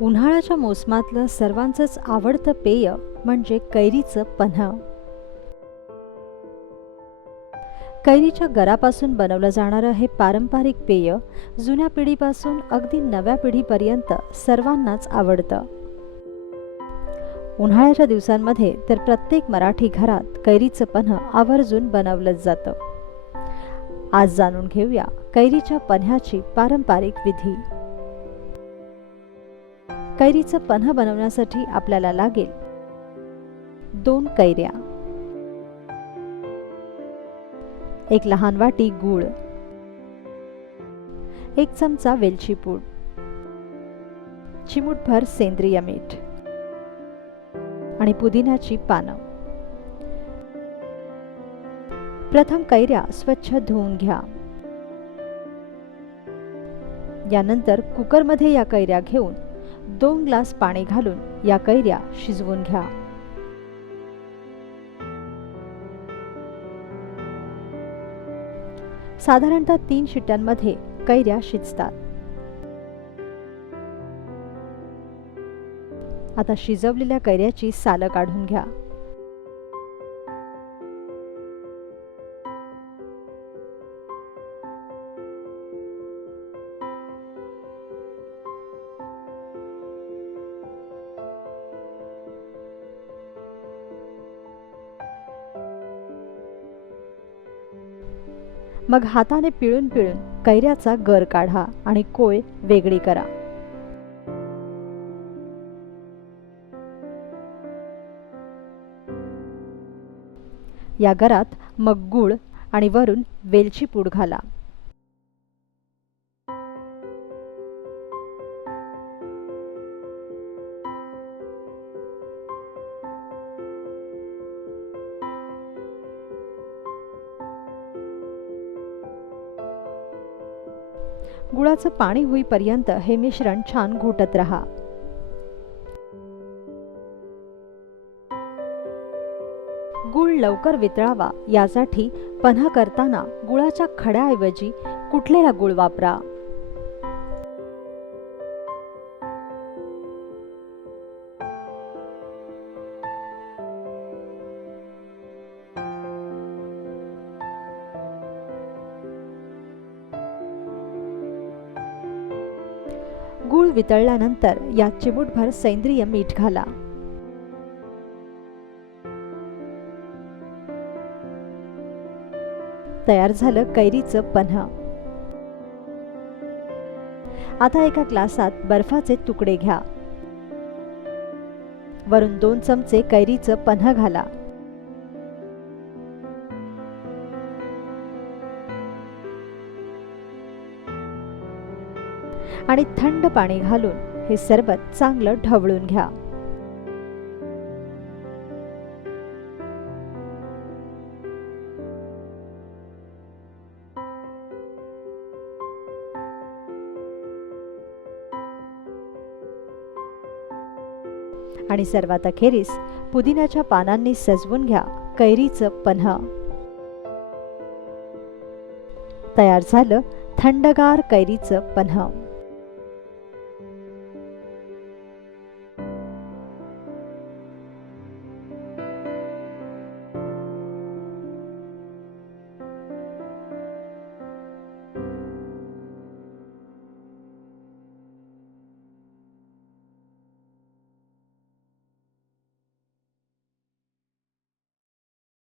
उन्हाळ्याच्या मोसमातलं सर्वांचंच आवडतं पेय म्हणजे कैरीचं पन्ह. कैरीच्या गरापासून बनवलं जाणारं हे पारंपरिक पेय जुन्या पिढीपासून अगदी नव्या पिढीपर्यंत सर्वांनाच आवडतं. उन्हाळ्याच्या दिवसांमध्ये तर प्रत्येक मराठी घरात कैरीचं पन्ह आवर्जून बनवलंच जातं. आज जाणून घेऊया कैरीच्या पन्ह्याची पारंपरिक विधी. कैरीचं पन्ह बनवण्यासाठी आपल्याला लागेल दोन कैऱ्या एक लहान वाटी गूळ एक चमचा वेलची पूड चिमूटभर सेंद्रिय मीठ आणि पुदिन्याची पानं. प्रथम कैऱ्या स्वच्छ धुवून घ्या. यानंतर कुकरमध्ये या कैऱ्या घेऊन दोन ग्लास पाणी घालून या कैऱ्या शिजवून घ्या. साधारणतः तीन शिट्ट्यांमध्ये कैऱ्या शिजतात. आता शिजवलेल्या कैऱ्याची सालं काढून घ्या. मग हाताने पिळून पिळून कैऱ्याचा गर काढा आणि कोय वेगळी करा. या गरात मग गूळ आणि वरून वेलची पूड घाला. गुळाचं पाणी होईपर्यंत हे मिश्रण छान घोटत राहा. गुळ लवकर वितळावा यासाठी पन्हा करताना गुळाच्या खड्याऐवजी कुठलेला गुळ वापरा. गूळ वितळल्यानंतर यात चिमूटभर सेंद्रिय मीठ घाला. तयार झालं कैरीचं पन्ह. आता एका ग्लासात बर्फाचे तुकडे घ्या. वरून दोन चमचे कैरीचं पन्ह घाला. आणि थंड पाणी घालून हे सरबत चांगलं ढवळून घ्या. आणि सर्वात अखेरीस पुदिन्याच्या पानांनी सजवून घ्या कैरीचं पन्ह. तयार झालं थंडगार कैरीचं पन्ह.